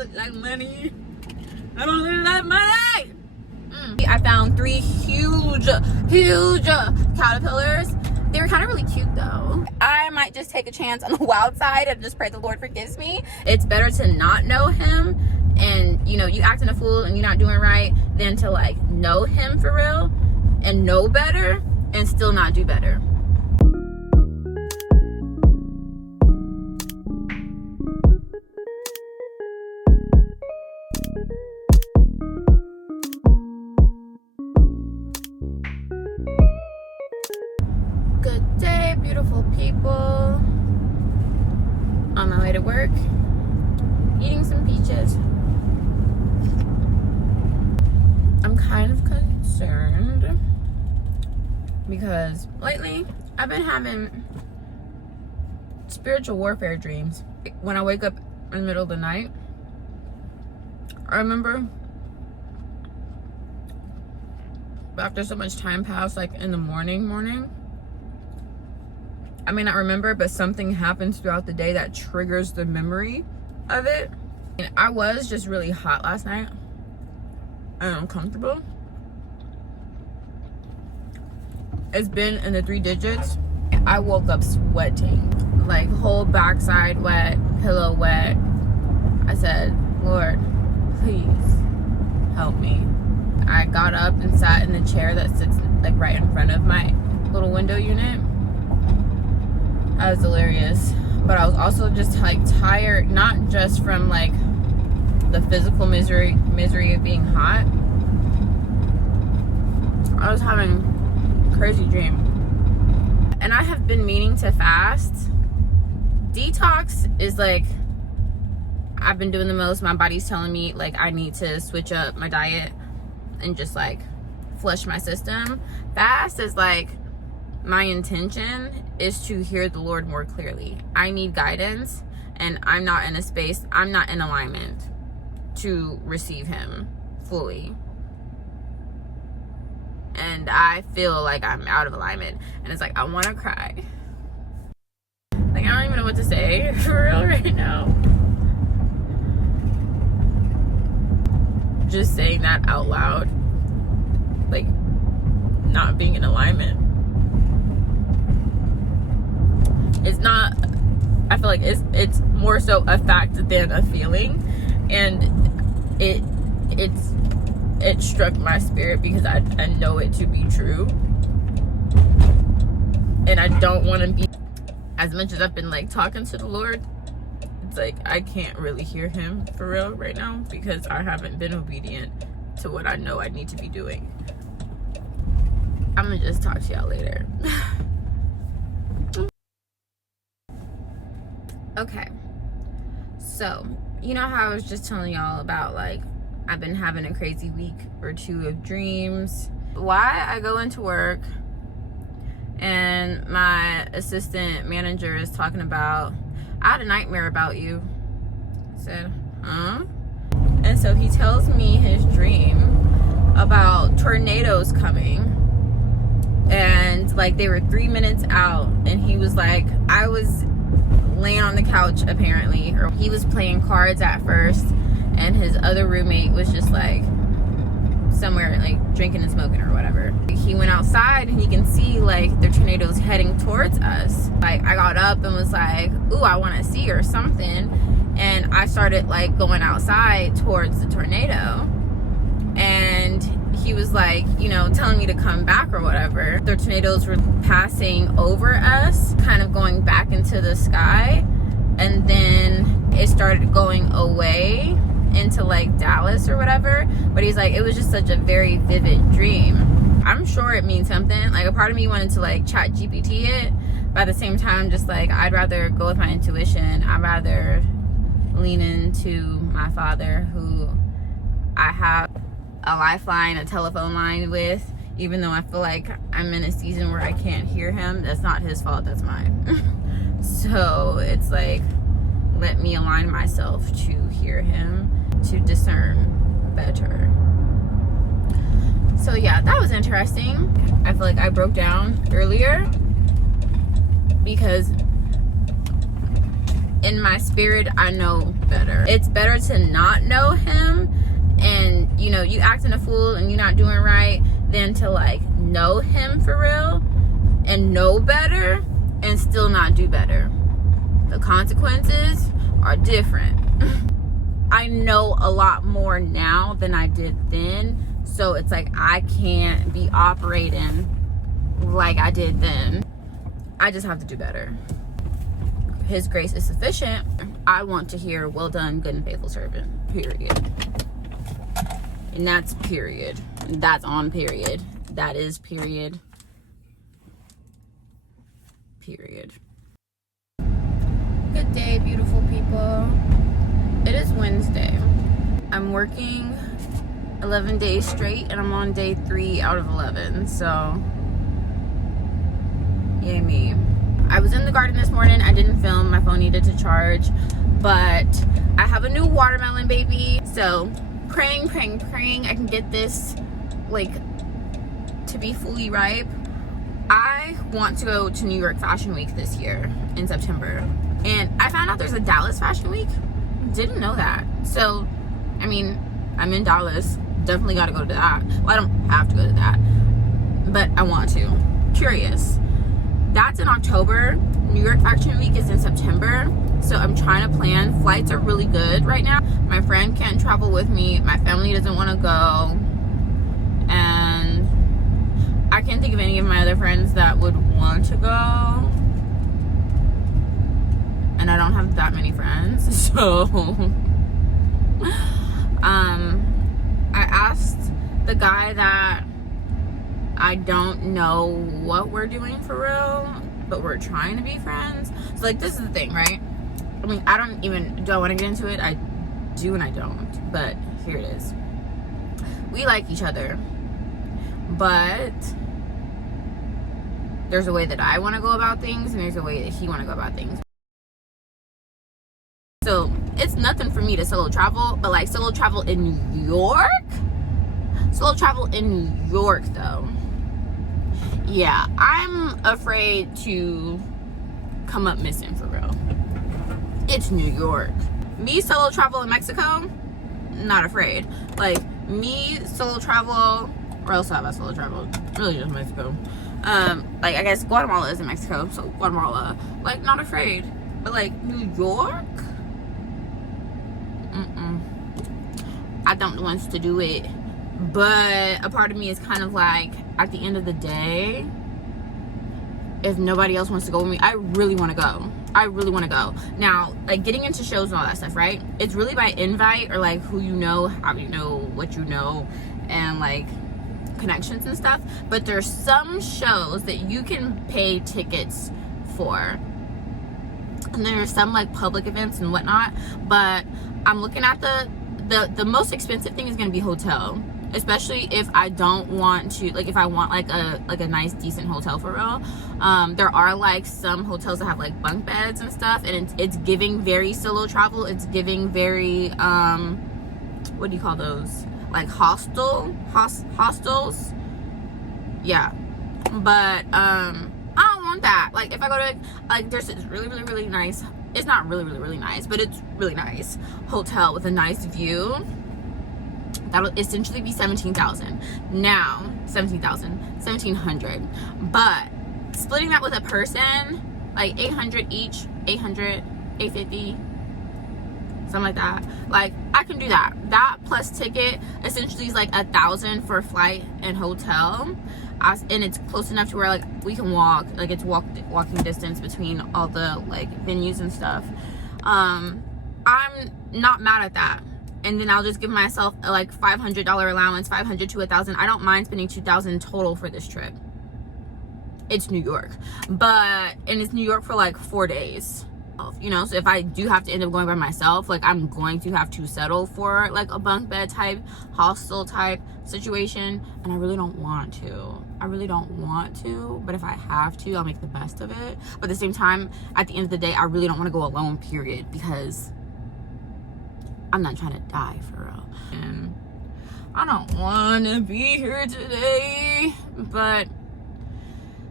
look like money. I don't look like money. I found 3 huge caterpillars. They were kind of really cute though. I might just take a chance on the wild side and just pray the Lord forgives me. It's better to not know him and, you know, you acting a fool and you're not doing right than to like know him for real and know better and still not do better. Good day, beautiful people. On my way to work, eating some peaches. I'm kind of concerned because lately I've been having spiritual warfare dreams. When I wake up in the middle of the night, I remember after so much time passed, like in the morning, I may not remember, but something happens throughout the day that triggers the memory of it. And I was just really hot last night and uncomfortable. It's been in the 3 digits. I woke up sweating, like whole backside wet, pillow wet. I said, Lord, please help me. I got up and sat in the chair that sits like right in front of my little window unit. That was delirious, but I was also just like tired, not just from like the physical misery of being hot. I was having a crazy dream, and I have been meaning to fast. Detox is like, I've been doing the most. My body's telling me like I need to switch up my diet and just like flush my system. Fast is like, my intention is to hear the Lord more clearly. I need guidance, and I'm not in a space, I'm not in alignment to receive him fully. And I feel like I'm out of alignment, and it's like I want to cry. Like I don't even know what to say for real right now. Just saying that out loud, like not being in alignment. It's not, I feel like it's more so a fact than a feeling, and it struck my spirit because I know it to be true, and I don't want to be, as much as I've been like talking to the Lord, it's like I can't really hear him for real right now because I haven't been obedient to what I know I need to be doing. I'm gonna just talk to y'all later. Okay, so you know how I was just telling y'all about like I've been having a crazy week or 2 of dreams. Why I go into work and my assistant manager is talking about, I had a nightmare about you. I said, huh? And so he tells me his dream about tornadoes coming, and like they were 3 minutes out, and he was like, I was laying on the couch apparently, or he was playing cards at first, and his other roommate was just like somewhere like drinking and smoking or whatever. He went outside and he can see like the tornadoes heading towards us. Like I got up and was like, ooh, I want to see or something, and I started like going outside towards the tornado, and he was like, you know, telling me to come back or whatever. The tornadoes were passing over us, kind of going back into the sky, and then it started going away into like Dallas or whatever. But he's like, it was just such a very vivid dream. I'm sure it means something. Like a part of me wanted to like chat GPT it, but at the same time, just like I'd rather go with my intuition. I'd rather lean into my father, who I have a lifeline, a telephone line with, even though I feel like I'm in a season where I can't hear him. That's not his fault, that's mine. So it's like, let me align myself to hear him, to discern better. So yeah, that was interesting. I feel like I broke down earlier because in my spirit, I know better. It's better to not know him and, you know, you acting a fool and you're not doing right, than to like know him for real and know better and still not do better. The consequences are different. I know a lot more now than I did then, so it's like I can't be operating like I did then. I just have to do better. His grace is sufficient. I want to hear, well done, good and faithful servant, period. And that's period. That's on period. That is period. Period. Good day, beautiful people. It is Wednesday. I'm working 11 days straight and I'm on day 3 out of 11. So, yay me. I was in the garden this morning. I didn't film. My phone needed to charge. But I have a new watermelon baby. So, praying I can get this like to be fully ripe. I want to go to New York Fashion Week this year in September, and I found out there's a Dallas Fashion Week. Didn't know that. So I mean, I'm in Dallas, definitely got to go to that. Well, I don't have to go to that, but I want to. Curious. That's in October. New York Fashion Week is in September. So I'm trying to plan. Flights are really good right now. My friend can't travel with me. My family doesn't want to go. And I can't think of any of my other friends that would want to go. And I don't have that many friends. So I asked the guy that I don't know what we're doing for real, but we're trying to be friends. So like, this is the thing, right? I mean, do I want to get into it? I do and I don't, but here it is. We like each other, but there's a way that I want to go about things and there's a way that he want to go about things. So it's nothing for me to solo travel, but like solo travel in New York? Solo travel in New York though. Yeah, I'm afraid to come up missing for real. It's New York. Me solo travel in Mexico, not afraid. Like me solo travel, or else have I solo traveled? Really just Mexico. Like I guess Guatemala is in Mexico, so Guatemala, like not afraid. But like New York, I don't want to do it. But a part of me is kind of like, at the end of the day, if nobody else wants to go with me, I really want to go. I really want to go. Now, like getting into shows and all that stuff, right? It's really by invite or like who you know, how you know, what you know, and like connections and stuff. But there's some shows that you can pay tickets for. And there's some like public events and whatnot. But I'm looking at the most expensive thing is going to be hotel. Especially if I don't want to, like if I want like a nice decent hotel for real. There are like some hotels that have like bunk beds and stuff, and it's giving very solo travel. It's giving very what do you call those, like hostels? Yeah, but I don't want that. Like if I go to like there's this really nice, it's not really nice, but it's really nice hotel with a nice view. That'll essentially be $17,000. Now, $17,000, but splitting that with a person, like $800 each, $800, $850, something like that. Like I can do that. That plus ticket essentially is like $1,000 for flight and hotel. And it's close enough to where like we can walk, like it's walking distance between all the like venues and stuff. I'm not mad at that. And then I'll just give myself a like $500 allowance, $500 to $1,000. I don't mind spending $2,000 total for this trip. It's New York, and it's New York for like 4 days. You know, so if I do have to end up going by myself, like I'm going to have to settle for like a bunk bed type, hostel type situation, and I really don't want to. But if I have to, I'll make the best of it. But at the same time, at the end of the day, I really don't want to go alone, period, because I'm not trying to die for real. And I don't want to be here today, but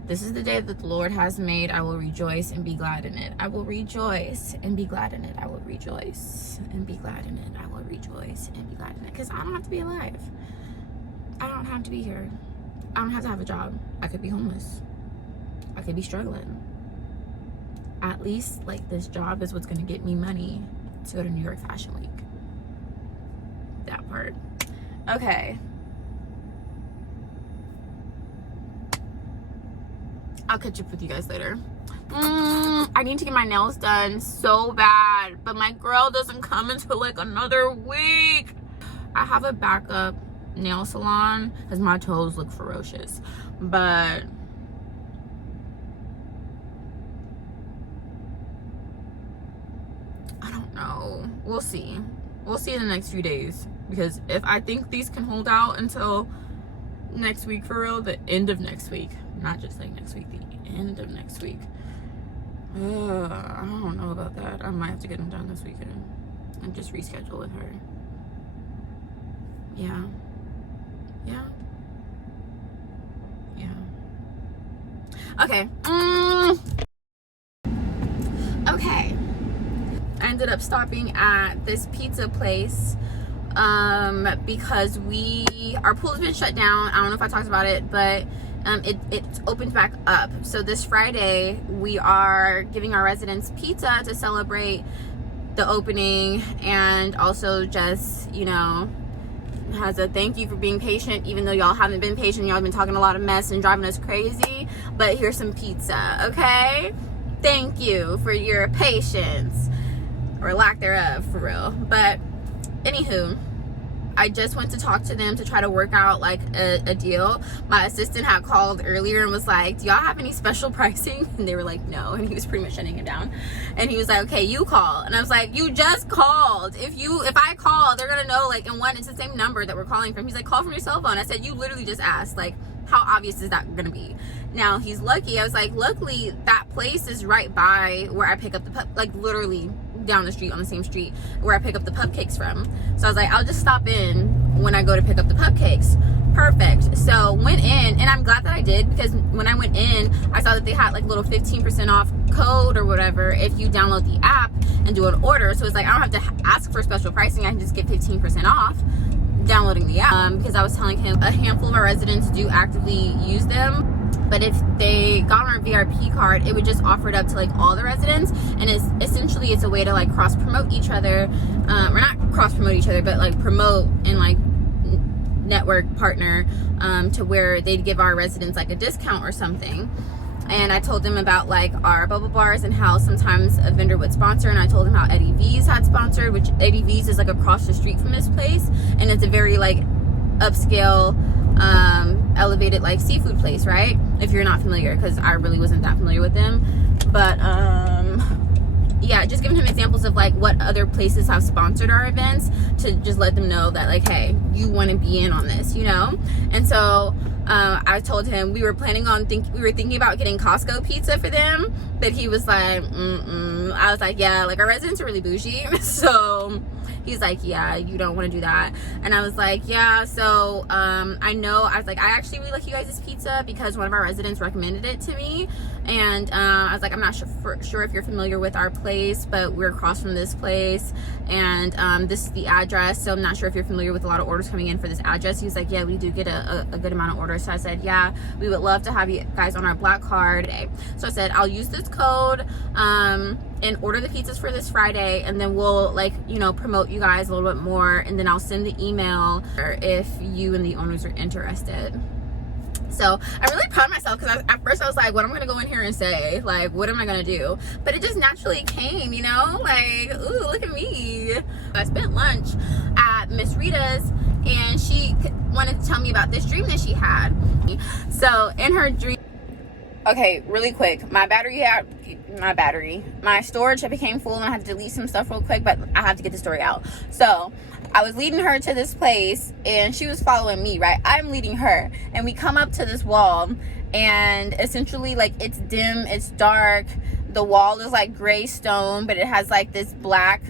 This is the day that the Lord has made. I will rejoice and be glad in it. I will rejoice and be glad in it. I will rejoice and be glad in it. I will rejoice and be glad in it. Because I don't have to be alive. I don't have to be here. I don't have to have a job. I could be homeless. I could be struggling. At least, like, this job is what's going to get me money to go to New York Fashion Week. That part. Okay. I'll catch up with you guys later. I need to get my nails done so bad, but my girl doesn't come until like another week. I have a backup nail salon because my toes look ferocious, but I don't know. We'll see in the next few days, because if I think these can hold out until next week, for real, the end of next week, not just like next week, the end of next week, I don't know about that. I might have to get them done this weekend and just reschedule with her. Yeah. Okay. Okay. I ended up stopping at this pizza place because our pool's been shut down. I don't know if I talked about it, but it opened back up. So this Friday we are giving our residents pizza to celebrate the opening, and also just, you know, has a thank you for being patient, even though y'all haven't been patient. Y'all have been talking a lot of mess and driving us crazy, but here's some pizza, okay? Thank you for your patience, or lack thereof, for real. But anywho, I just went to talk to them to try to work out like a deal. My assistant had called earlier and was like, do y'all have any special pricing? And they were like, no. And he was pretty much shutting it down. And he was like, okay, you call. And I was like, you just called. If I call, they're gonna know, like, and one, it's the same number that we're calling from. He's like, call from your cell phone. I said, you literally just asked. Like, how obvious is that gonna be? Now, he's lucky. I was like, luckily that place is right by where I pick up the like literally down the street, on the same street where I pick up the cupcakes from. So I was like, I'll just stop in when I go to pick up the cupcakes. Perfect. So went in, and I'm glad that I did, because when I went in, I saw that they had like little 15% off code or whatever if you download the app and do an order. So it's like, I don't have to ask for special pricing. I can just get 15% off downloading the app, because I was telling him a handful of our residents do actively use them. But if they got on our VRP card, it would just offer it up to like all the residents, and it's a way to like cross promote each other, or not cross promote each other, but like promote and like network partner, to where they'd give our residents like a discount or something. And I told them about like our bubble bars and how sometimes a vendor would sponsor, and I told them how Eddie V's had sponsored, which Eddie V's is like across the street from this place, and it's a very like upscale, elevated like seafood place, right? If you're not familiar, because I really wasn't that familiar with them. But yeah, just giving him examples of like what other places have sponsored our events, to just let them know that like, hey, you want to be in on this, you know? And so I told him we were planning on we were thinking about getting Costco pizza for them, but he was like, I was like, yeah, like our residents are really bougie. So he's like, yeah, you don't want to do that. And I was like, yeah. So I was like, I actually really like you guys' pizza because one of our residents recommended it to me. And I was like, I'm not sure if you're familiar with our place, but we're across from this place, and this is the address, so I'm not sure if you're familiar with a lot of orders coming in for this address. He was like, yeah, we do get a good amount of orders. So I said, yeah, we would love to have you guys on our black card today. So I said, I'll use this code and order the pizzas for this Friday, and then we'll like, you know, promote you guys a little bit more, and then I'll send the email if you and the owners are interested. So I'm really proud of myself, because at first I was like, what am I gonna go in here and say? Like, what am I gonna do? But it just naturally came, you know? Like, ooh, look at me. I spent lunch at Miss Rita's, and she wanted to tell me about this dream that she had. So in her dream, okay, really quick, my storage became full, and I had to delete some stuff real quick, but I have to get the story out. So I was leading her to this place, and she was following me, right? I'm leading her, and we come up to this wall, and essentially like it's dim, it's dark, the wall is like gray stone, but it has like this black.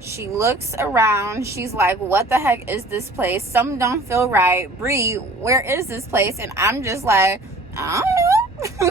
She looks around, she's like, what the heck is this place? Something don't feel right. Bree, where is this place? And I'm just like, I don't know.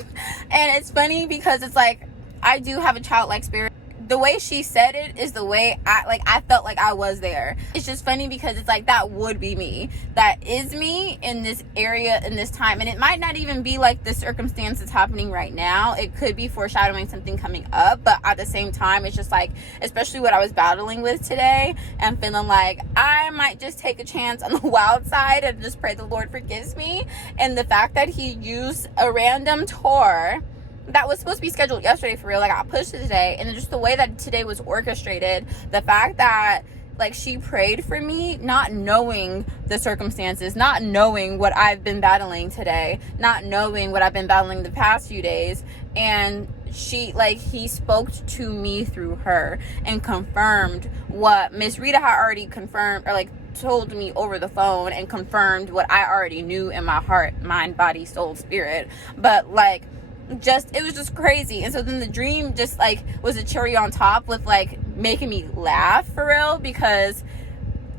And it's funny because it's like, I do have a childlike spirit. The way she said it is the way I felt like I was there. It's just funny because it's like, that would be me. That is me in this area, in this time. And it might not even be like the circumstance that's happening right now. It could be foreshadowing something coming up. But at the same time, it's just like, especially what I was battling with today, and feeling like I might just take a chance on the wild side and just pray the Lord forgives me. And the fact that he used a random tour that was supposed to be scheduled yesterday, for real, like, I pushed it today, and just the way that today was orchestrated, the fact that, like, she prayed for me, not knowing the circumstances, not knowing what I've been battling today, not knowing what I've been battling the past few days, and she, like, he spoke to me through her and confirmed what Miss Rita had already confirmed, or like told me over the phone, and confirmed what I already knew in my heart, mind, body, soul, spirit. But like, it was just crazy. And so then the dream just like was a cherry on top with like making me laugh, for real, because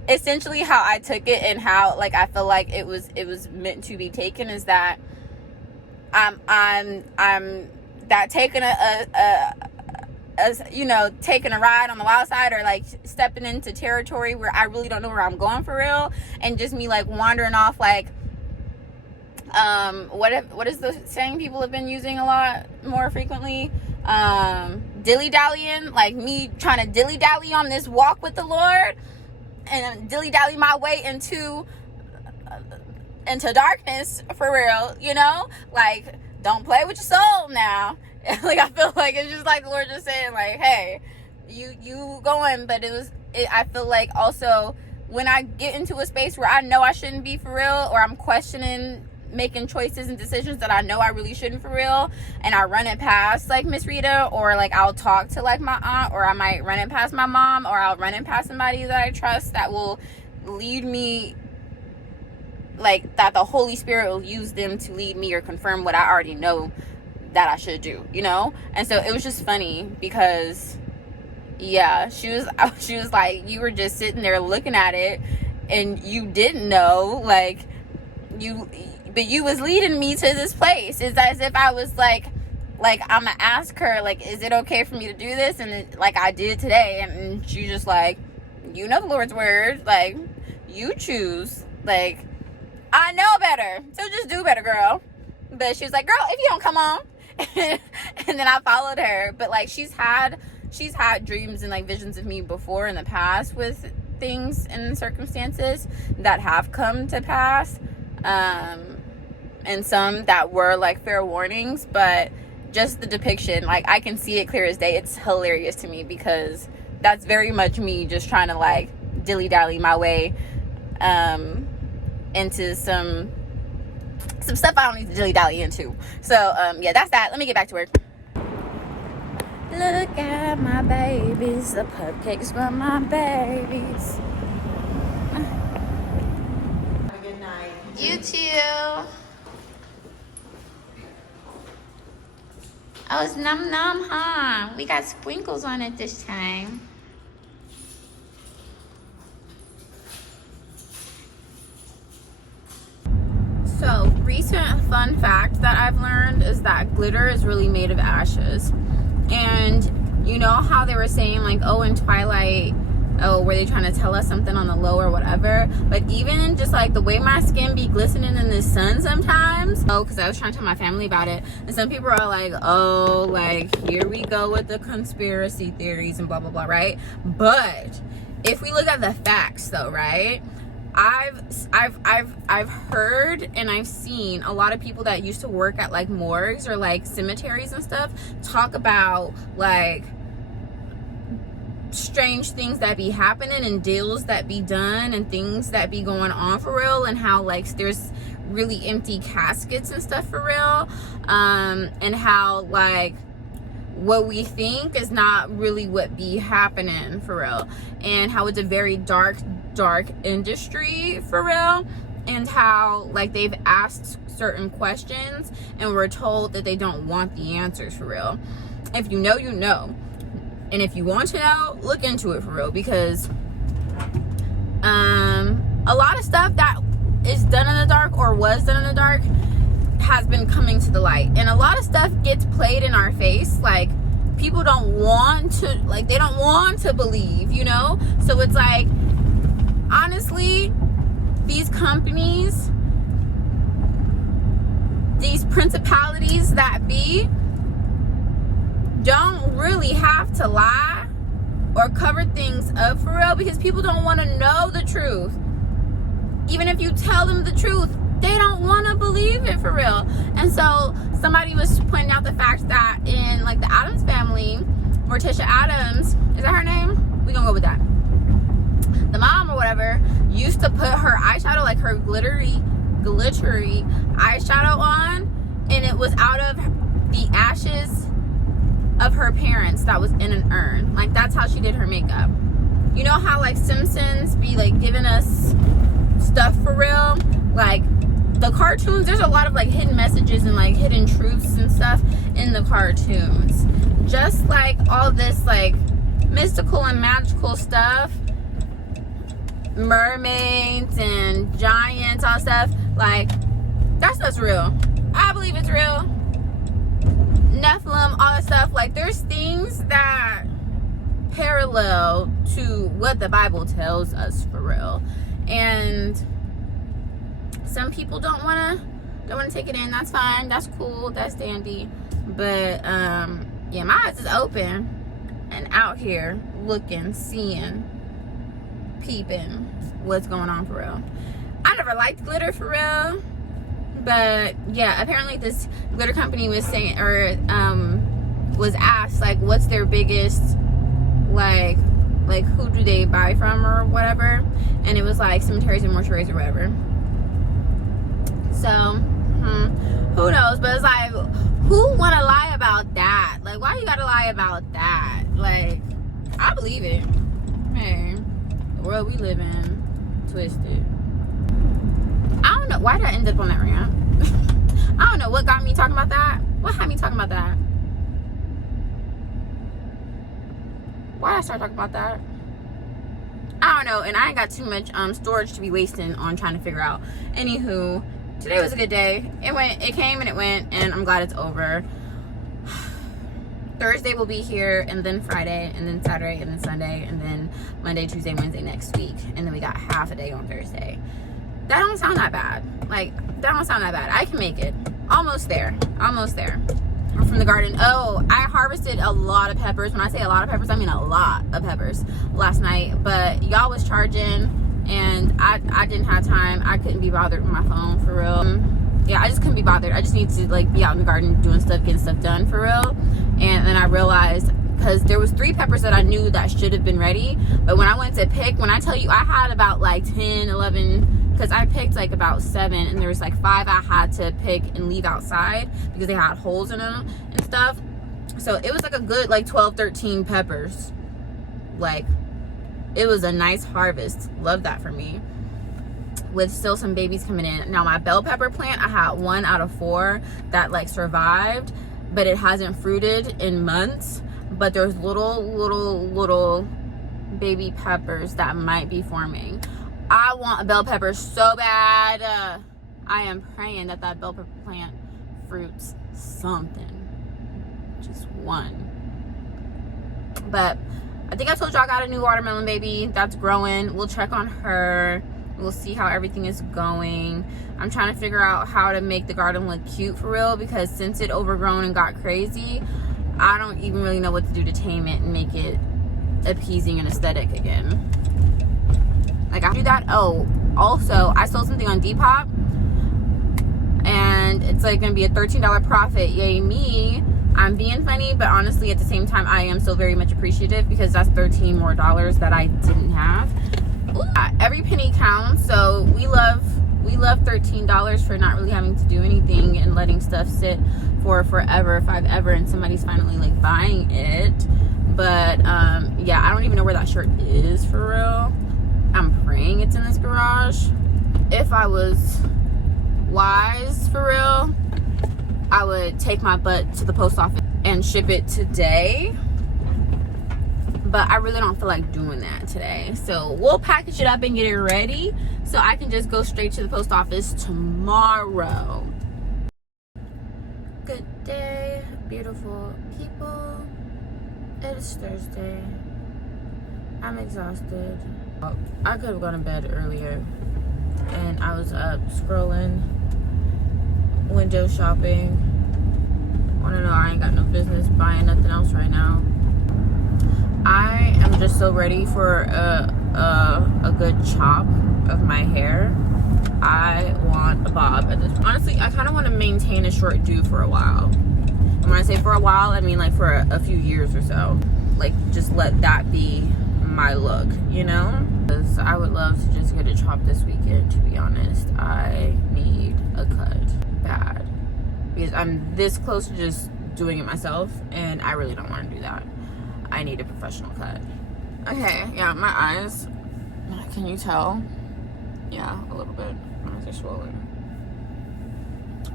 essentially how I took it and how like I feel like it was meant to be taken is that I'm that taking taking a ride on the wild side, or like stepping into territory where I really don't know where I'm going, for real, and just me like wandering off, like what is the saying people have been using a lot more frequently, dilly-dallying, like me trying to dilly-dally on this walk with the Lord, and dilly-dally my way into darkness, for real, you know, like, don't play with your soul now. Like, I feel like it's just like the Lord just saying, like, hey, you going. But I feel like also when I get into a space where I know I shouldn't be, for real, or I'm questioning making choices and decisions that I know I really shouldn't, for real, and I run it past like Miss Rita, or like I'll talk to like my aunt, or I might run it past my mom, or I'll run it past somebody that I trust that will lead me, like that the Holy Spirit will use them to lead me or confirm what I already know that I should do, you know. And so it was just funny because yeah, she was like, you were just sitting there looking at it and you didn't know, like, but you was leading me to this place. It's as if I was like I'm gonna ask her, like, is it okay for me to do this? And like I did today, and she just like, you know the Lord's word, like, you choose, like, I know better, so just do better, girl. But she was like, girl, if you don't come on. And then I followed her. But like, she's had dreams and like visions of me before in the past with things and circumstances that have come to pass, and some that were like fair warnings. But just the depiction, like, I can see it clear as day. It's hilarious to me because that's very much me just trying to like dilly-dally my way into some stuff I don't need to dilly-dally into. So yeah, that's that. Let me get back to work. Look at my babies, the cupcakes for my babies. Have a good night. You too. Oh, it's num num, huh? We got sprinkles on it this time. So, recent fun fact that I've learned is that glitter is really made of ashes. And you know how they were saying, like, oh, in Twilight, oh, were they trying to tell us something on the low or whatever? But even just like the way my skin be glistening in the sun sometimes, oh, because I was trying to tell my family about it, and some people are like, oh, like, here we go with the conspiracy theories and blah blah blah, right? But if we look at the facts though, right, I've heard and I've seen a lot of people that used to work at like morgues or like cemeteries and stuff talk about like strange things that be happening and deals that be done and things that be going on, for real, and how like there's really empty caskets and stuff, for real, and how like what we think is not really what be happening, for real, and how it's a very dark industry, for real, and how like they've asked certain questions and we're told that they don't want the answers, for real. If you know, you know. And if you want to know, look into it, for real, because a lot of stuff that is done in the dark or was done in the dark has been coming to the light, and a lot of stuff gets played in our face. Like, people don't want to, like, they don't want to believe, you know? So it's like, honestly, these companies, these principalities that be, don't really have to lie or cover things up for real, because people don't want to know the truth. Even if you tell them the truth, they don't want to believe it for real. And so somebody was pointing out the fact that in like the Addams family, Morticia Addams, is that her name? We gonna go with that. The mom or whatever used to put her eyeshadow, like her glittery eyeshadow on, and it was out of the ashes of her parents that was in an urn. Like, that's how she did her makeup. You know how like Simpsons be like giving us stuff for real? Like, the cartoons, there's a lot of like hidden messages and like hidden truths and stuff in the cartoons. Just like all this like mystical and magical stuff, mermaids and giants, all stuff, like, that stuff's real. I believe it's real. Nephilim, all that stuff, like, there's things that parallel to what the Bible tells us for real. And some people don't want to take it in. That's fine, that's cool, that's dandy. But yeah, my eyes is open and out here looking, seeing, peeping what's going on for real. I never liked glitter for real, but yeah, apparently this glitter company was saying, or was asked like, what's their biggest, like who do they buy from or whatever, and it was like cemeteries and mortuaries or whatever. So who knows? But it's like, who want to lie about that? Like, why you gotta lie about that? Like, I believe it. Hey, the world we live in, twisted. I don't know why did I end up on that rant. I don't know what got me talking about that. What had me talking about that? Why did I start talking about that? I don't know, and I ain't got too much storage to be wasting on trying to figure out. Anywho, today was a good day. It came and it went, and I'm glad it's over. Thursday will be here, and then Friday, and then Saturday, and then Sunday, and then Monday, Tuesday, Wednesday next week. And then we got half a day on Thursday. That don't sound that bad. Like, that don't sound that bad. I can make it. Almost there. Almost there. I'm from the garden. Oh, I harvested a lot of peppers. When I say a lot of peppers, I mean a lot of peppers last night. But y'all was charging, and I didn't have time. I couldn't be bothered with my phone for real. Yeah, I just couldn't be bothered. I just need to like be out in the garden doing stuff, getting stuff done for real. And then I realized, because there was 3 peppers that I knew that should have been ready, but when I went to pick, when I tell you I had about like 10, 11, because I picked like about 7, and there was like 5 I had to pick and leave outside because they had holes in them and stuff. So it was like a good like 12, 13 peppers. Like, it was a nice harvest. Love that for me. With still some babies coming in. Now my bell pepper plant, I had 1 out of 4 that like survived, but it hasn't fruited in months. But there's little baby peppers that might be forming. I want a bell pepper so bad. I am praying that bell pepper plant fruits something. Just one. But I think I told y'all I got a new watermelon baby that's growing. We'll check on her. We'll see how everything is going. I'm trying to figure out how to make the garden look cute for real, because since it overgrown and got crazy, I don't even really know what to do to tame it and make it appeasing and aesthetic again. Like, I do that. Oh, also, I sold something on Depop, and it's like gonna be a $13 profit. Yay me. I'm being funny, but honestly, at the same time, I am so very much appreciative, because that's $13 more that I didn't have. Ooh, every penny counts. So we love $13 for not really having to do anything and letting stuff sit for forever, if I've ever, and somebody's finally like buying it. But yeah, I don't even know where that shirt is for real. I'm praying it's in this garage. If I was wise for real, I would take my butt to the post office and ship it today. But I really don't feel like doing that today. So we'll package it up and get it ready so I can just go straight to the post office tomorrow. Beautiful people. It is Thursday. I'm exhausted. I could have gone to bed earlier, and I was up scrolling, window shopping. Wanna know, I ain't got no business buying nothing else right now. I am just so ready for a good chop of my hair. I want a bob. Honestly, I kind of want to maintain a short do for a while. And when I say for a while, I mean like for a few years or so. Like, just let that be my look, you know? Because I would love to just get a chop this weekend, to be honest. I need a cut bad. Because I'm this close to just doing it myself, and I really don't want to do that. I need a professional cut. Okay, yeah, my eyes, can you tell? Yeah, a little bit. My eyes are swollen.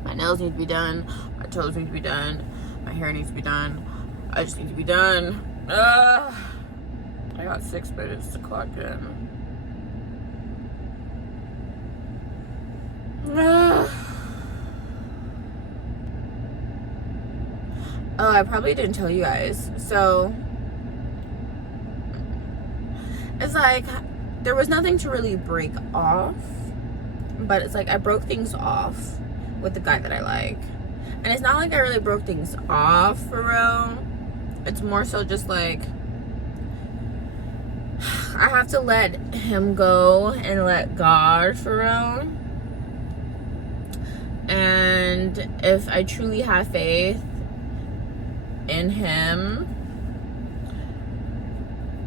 My nails need to be done. My toes need to be done. My hair needs to be done. I just need to be done. I got 6 minutes to clock in. Oh, I probably didn't tell you guys. So, it's like, there was nothing to really break off. But it's like, I broke things off with the guy that I like. And it's not like I really broke things off for real. It's more so just like, I have to let him go and let God for real. And if I truly have faith in him,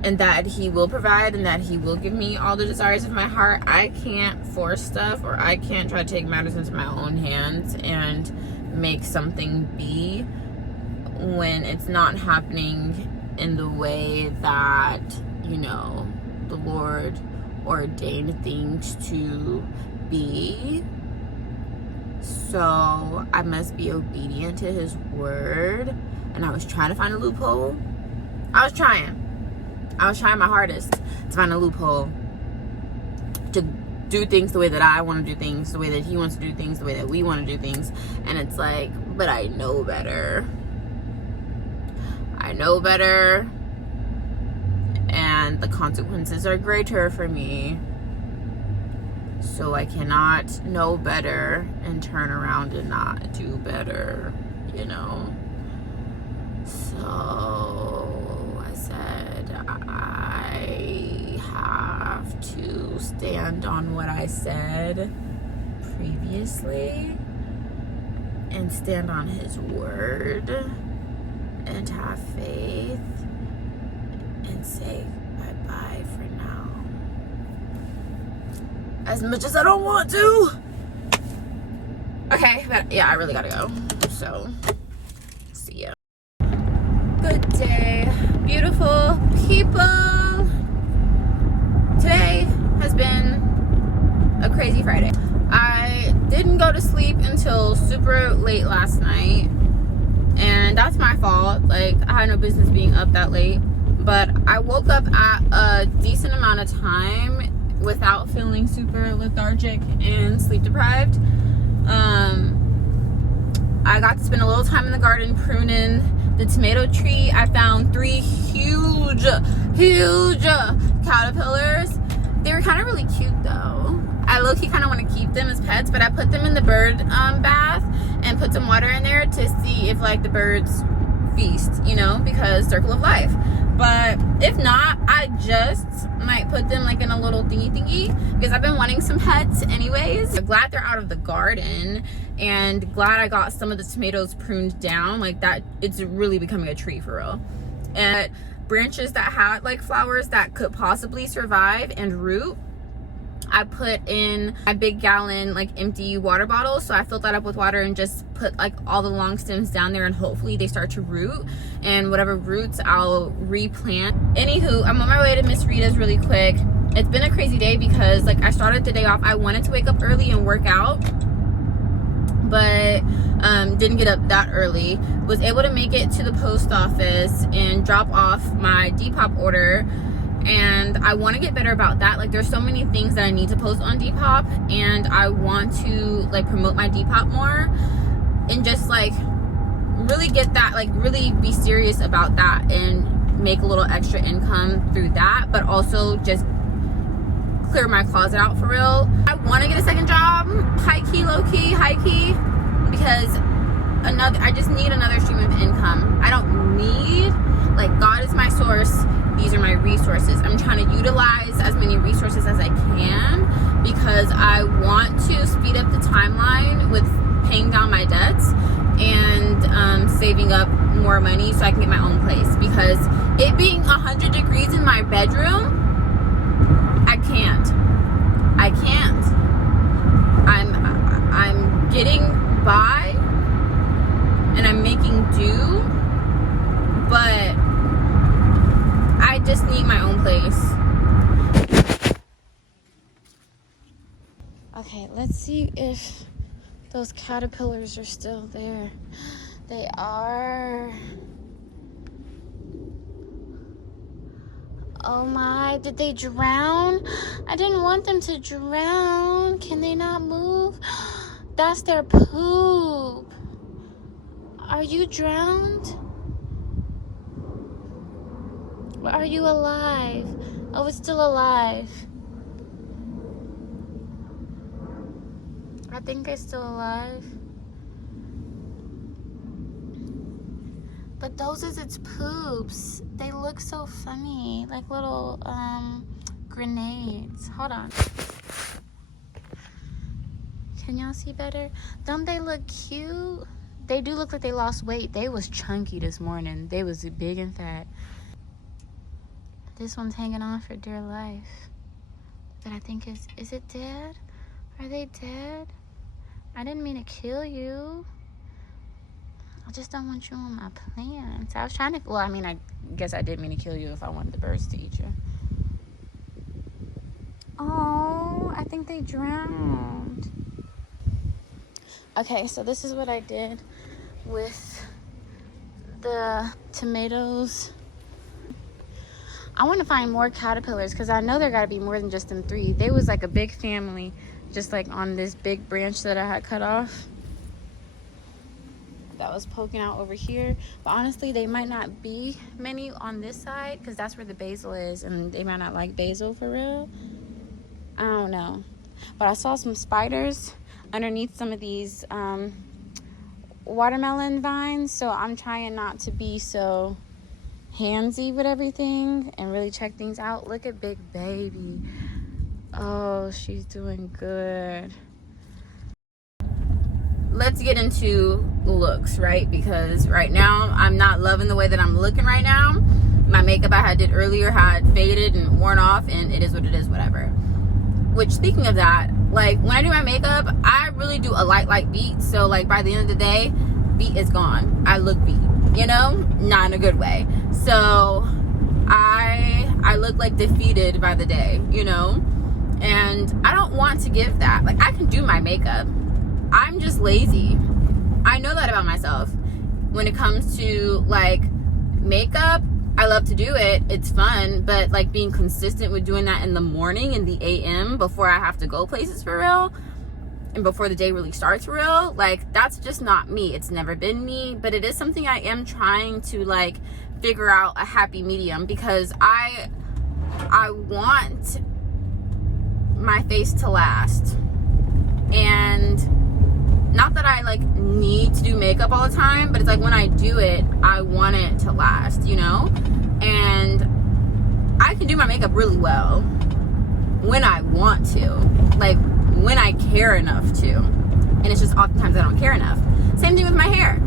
and that he will provide, and that he will give me all the desires of my heart, I can't force stuff, or I can't try to take matters into my own hands and make something be when it's not happening in the way that, you know, the Lord ordained things to be. So I must be obedient to his word. And I was trying to find a loophole. I was trying my hardest to find a loophole to do things the way that I want to do things, the way that he wants to do things, the way that we want to do things. And it's like, but I know better. I know better. And the consequences are greater for me. So I cannot know better and turn around and not do better, you know? So I said, I have to stand on what I said previously and stand on his word and have faith and say bye-bye for now. As much as I don't want to. Okay, but yeah, I really gotta go. So, see ya. Good day, beautiful people. Today has been a crazy Friday. I didn't go to sleep until super late last night, and that's my fault. Like, I had no business being up that late, but I woke up at a decent amount of time without feeling super lethargic and sleep deprived. I got to spend a little time in the garden pruning the tomato tree. I found 3 huge caterpillars. They were kind of really cute though. I low-key kind of want to keep them as pets, but I put them in the bird bath and put some water in there to see if like the birds feast, you know, because circle of life. But if not, I just might put them like in a little thingy because I've been wanting some pets anyways. I'm glad they're out of the garden, and glad I got some of the tomatoes pruned down. Like that, it's really becoming a tree for real. And branches that had like flowers that could possibly survive and root, I put in my big gallon like empty water bottle. So I filled that up with water and just put like all the long stems down there, and hopefully they start to root, and whatever roots I'll replant. Anywho, I'm on my way to Miss Rita's really quick. It's been a crazy day because like I started the day off, I wanted to wake up early and work out, but didn't get up that early. Was able to make it to the post office and drop off my Depop order, and I want to get better about that. Like there's so many things that I need to post on Depop, and I want to like promote my Depop more and just like really get that, like really be serious about that and make a little extra income through that, but also just clear my closet out for real. I want to get a second job, high key, low key, high key, because I just need another stream of income. I don't need, like, God is my source, these are my resources. I'm trying to utilize as many resources as I can because I want to speed up the timeline with paying down my debts and saving up more money so I can get my own place, because it being 100 degrees in my bedroom, I can't. I'm getting by and I'm making do, but I just need my own place. Okay, let's see if those caterpillars are still there. They are. Oh my, did they drown? I didn't want them to drown. Can they not move? That's their poop. Are you drowned? Or are you alive? Oh, it's still alive. I think it's still alive. But those is its poops. They look so funny, like little grenades. Hold on. Can y'all see better? Don't they look cute? They do look like they lost weight. They was chunky this morning. They was big and fat. This one's hanging on for dear life. But I think is it dead? Are they dead? I didn't mean to kill you. I just don't want you on my plants. I was trying to, well, I mean, I guess I didn't mean to kill you if I wanted the birds to eat you. Oh, I think they drowned. Okay, so this is what I did with the tomatoes. I want to find more caterpillars because I know there got to be more than just them 3. They was like a big family, just like on this big branch that I had cut off. That was poking out over here, but honestly they might not be many on this side because that's where the basil is, and they might not like basil for real. I don't know, but I saw some spiders underneath some of these watermelon vines, so I'm trying not to be so handsy with everything and really check things out. Look at big baby. Oh, she's doing good. Let's get into looks, right? Because right now I'm not loving the way that I'm looking right now. My makeup I did earlier had faded and worn off, and it is what it is, whatever. Which, speaking of that, like when I do my makeup, I really do a light beat. So like by the end of the day, beat is gone. I look beat, you know, not in a good way. So I look like defeated by the day, you know, and I don't want to give that. Like, I can do my makeup. I'm just lazy. I know that about myself. When it comes to like makeup, I love to do it. It's fun, but like being consistent with doing that in the morning, in the AM, before I have to go places for real, and before the day really starts for real, like that's just not me. It's never been me, but it is something I am trying to like figure out a happy medium, because I want my face to last. And not that I like need to do makeup all the time, but it's like when I do it, I want it to last, you know? And I can do my makeup really well when I want to, like when I care enough to. And it's just oftentimes I don't care enough. Same thing with my hair.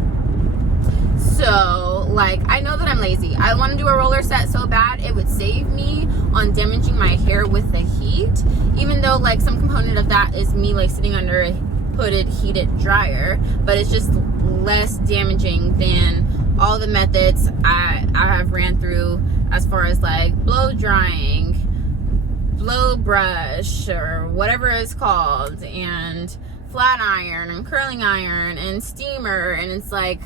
So like, I know that I'm lazy. I want to do a roller set so bad. It would save me on damaging my hair with the heat, even though like some component of that is me like sitting under a hooded heated dryer, but it's just less damaging than all the methods I have ran through, as far as like blow drying, blow brush, or whatever it's called, and flat iron and curling iron and steamer. And it's like,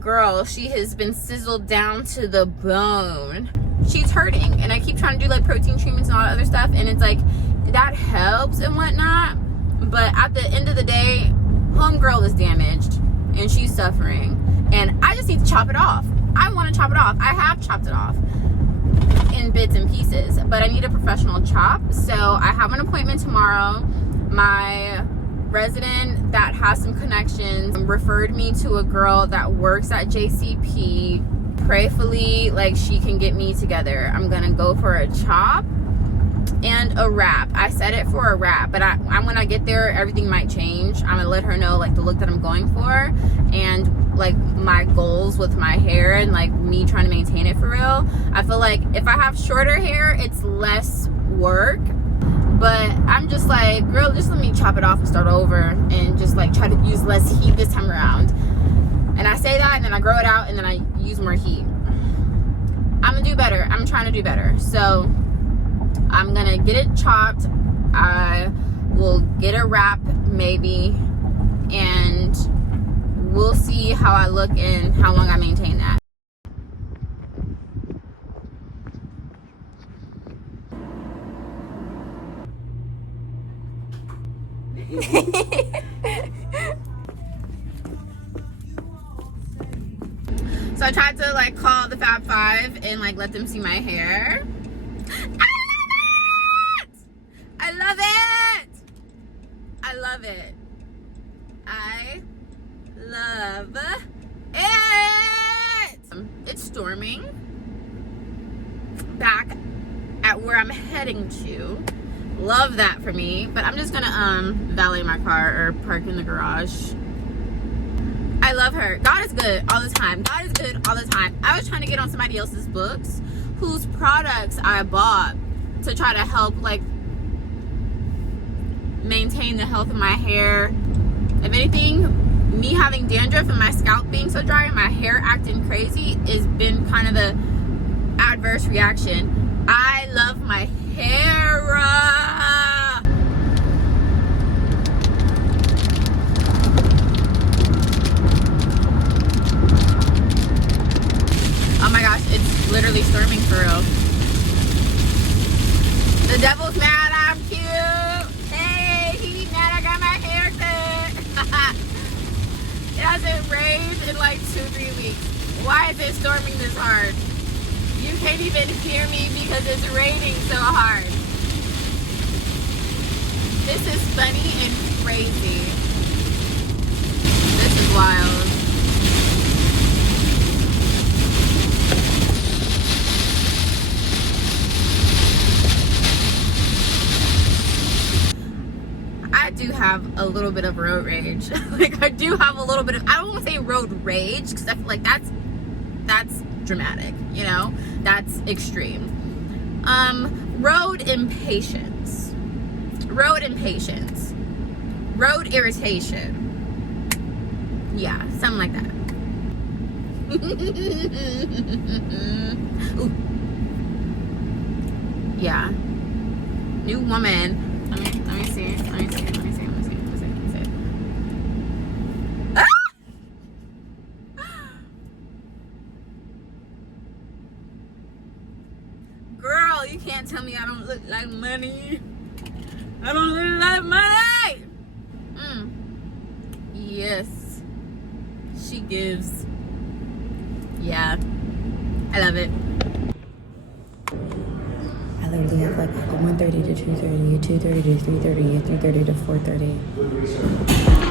girl, she has been sizzled down to the bone. She's hurting, and I keep trying to do like protein treatments and all that other stuff, and it's like that helps and whatnot, but at the end of the day, homegirl is damaged and she's suffering. and I just need to chop it off. I want to chop it off. I have chopped it off in bits and pieces, but I need a professional chop. So I have an appointment tomorrow. My resident that has some connections referred me to a girl that works at JCP. Prayfully, like, she can get me together. I'm gonna go for a chop and a wrap. I set it for a wrap, but I when I get there, everything might change. I'm gonna let her know, like, the look that I'm going for and like my goals with my hair and like me trying to maintain it for real. I feel like if I have shorter hair, it's less work, but I'm just like, girl, just let me chop it off and start over and just like try to use less heat this time around. And I say that and then I grow it out and then I use more heat. I'm gonna do better. I'm trying to do better. So I'm gonna get it chopped. I will get a wrap maybe, and we'll see how I look and how long I maintain that. So I tried to like call the Fab Five and like let them see my hair. I love it! I love it. I love it! It's storming. Back at where I'm heading to. Love that for me. But I'm just gonna valet my car or park in the garage. I love her. God is good all the time. God is good all the time. I was trying to get on somebody else's books whose products I bought to try to help like maintain the health of my hair. If anything, me having dandruff and my scalp being so dry and my hair acting crazy has been kind of the adverse reaction. I love my hair. Oh my gosh, it's literally storming for real. The devil's mad I'm cute. Hey, he mad I got my hair cut. It hasn't rained in like 2-3 weeks. Why is it storming this hard? You can't even hear me because it's raining so hard. This is funny and crazy. This is wild. I do have a little bit of road rage. Like, I do have a little bit of, I don't want to say road rage because I feel like that's dramatic, you know, that's extreme. Road impatience, road irritation, yeah, something like that. Ooh. Yeah, new woman. Let me see. Girl, you can't tell me I don't look like money. I don't look like money. Yes, she gives. Yeah, I love it. I literally have like a 1:30 to 2:30, a 2:30 to 3:30, a 3:30 to 4:30.